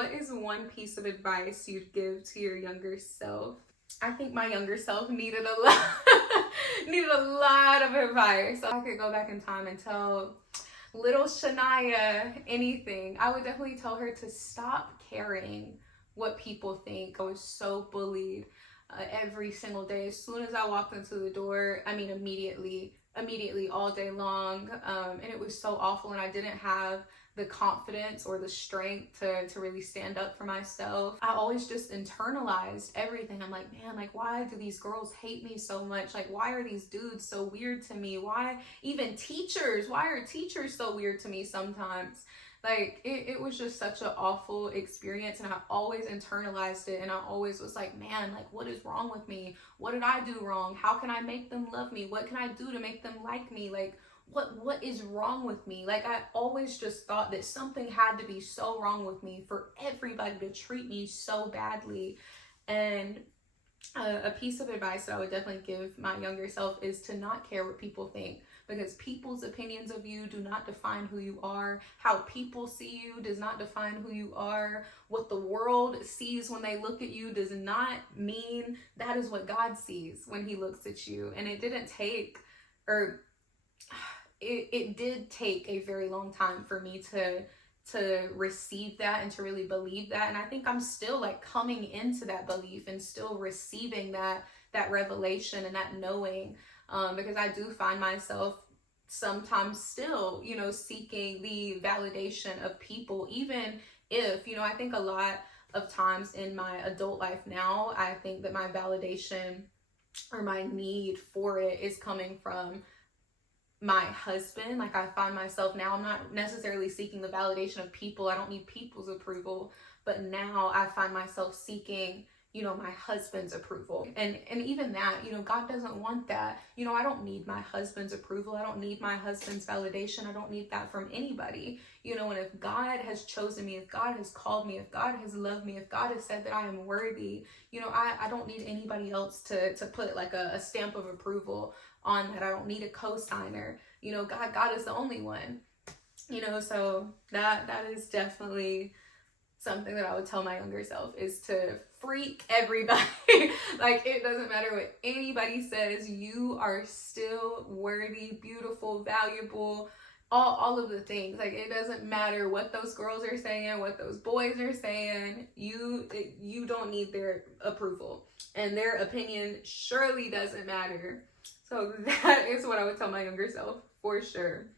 what is one piece of advice you'd give to your younger self? I think my younger self needed a lot, needed a lot of advice. So I could go back in time and tell little Shania anything, I would definitely tell her to stop caring what people think. I was so bullied every single day. As soon as I walked into the door, I mean, immediately all day long. And it was so awful, and I didn't have the confidence or the strength to really stand up for myself. I always just internalized everything. I'm like, man, like, why do these girls hate me so much? Like, why are these dudes so weird to me? Why even teachers? Why are teachers so weird to me sometimes? Like, it was just such an awful experience, and I always internalized it, and I always was like, man, like, what is wrong with me? What did I do wrong? How can I make them love me? What can I do to make them like me? Like, what is wrong with me? Like, I always just thought that something had to be so wrong with me for everybody to treat me so badly. And a piece of advice that I would definitely give my younger self is to not care what people think, because people's opinions of you do not define who you are. How people see you does not define who you are. What the world sees when they look at you does not mean that is what God sees when he looks at you. And it didn't take, or it did take a very long time for me to receive that and to really believe that. And I think I'm still like coming into that belief and still receiving that revelation and that knowing, because I do find myself sometimes still, you know, seeking the validation of people, even if, you know, I think a lot of times in my adult life now, I think that my validation or my need for it is coming from my husband. Like, I find myself now, I'm not necessarily seeking the validation of people. I don't need people's approval, but now I find myself seeking, you know, my husband's approval. And even that, you know, God doesn't want that. You know, I don't need my husband's approval. I don't need my husband's validation. I don't need that from anybody. You know, and if God has chosen me, if God has called me, if God has loved me, if God has said that I am worthy, you know, I don't need anybody else to put like a stamp of approval on that. I don't need a co-signer. You know, God is the only one. You know, so that is definitely something that I would tell my younger self, is to freak everybody. Like, it doesn't matter what anybody says, you are still worthy, beautiful, valuable, all of the things. Like, it doesn't matter what those girls are saying, what those boys are saying. You don't need their approval, and their opinion surely doesn't matter. So that is what I would tell my younger self, for sure.